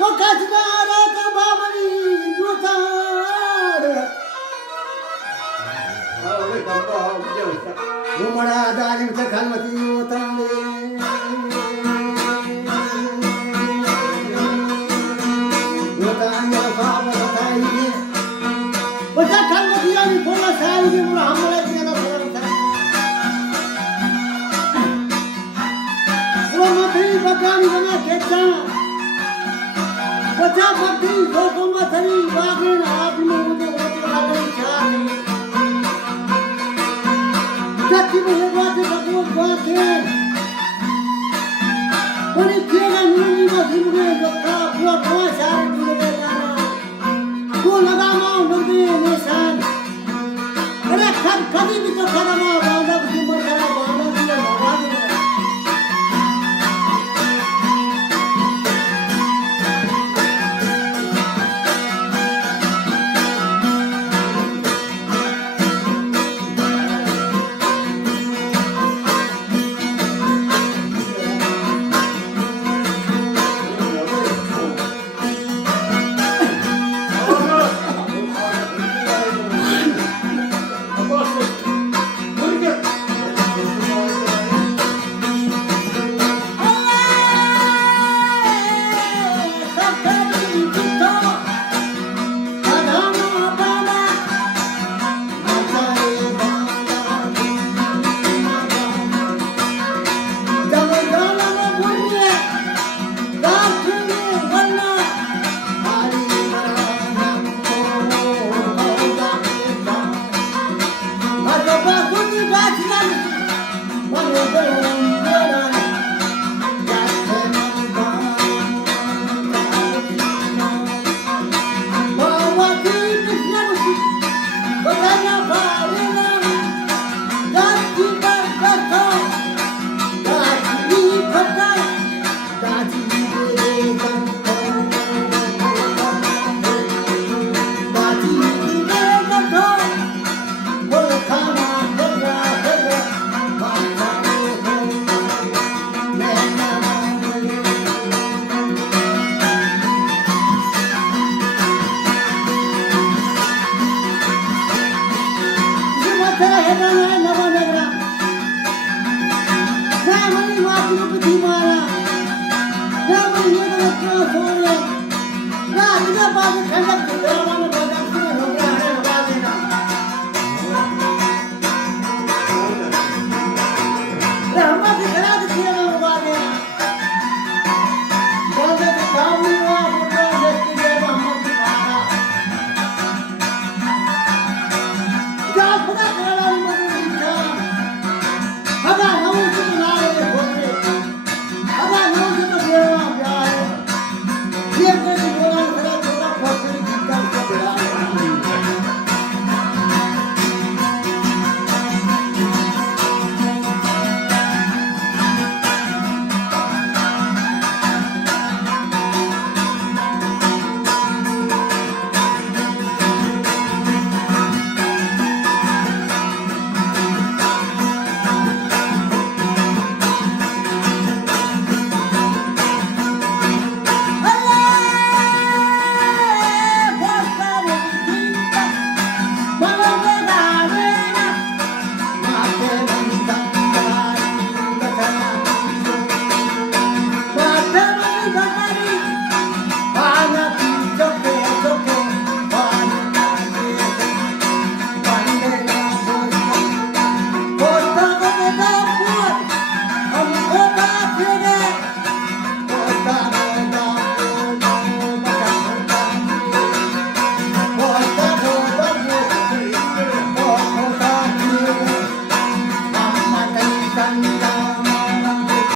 وكتنارك بابني جوتار ومرا دارم تخلمتي وتملي وتعني الفاب وتايني وتخلمتي يعني فولا سايني مرحملت يلا سلامتا ومتي بقاني بنا كتا وجا بقي لوكم مثري باغين आप लोगों को लगाई चाहे जब मुझे बात भगवान बात है बड़ी केला नीली मछली में लोका पूरा पूरा सारे पूरे जाना वो लगा मां नदी निशान अरे कभी भी तो खड़ा मां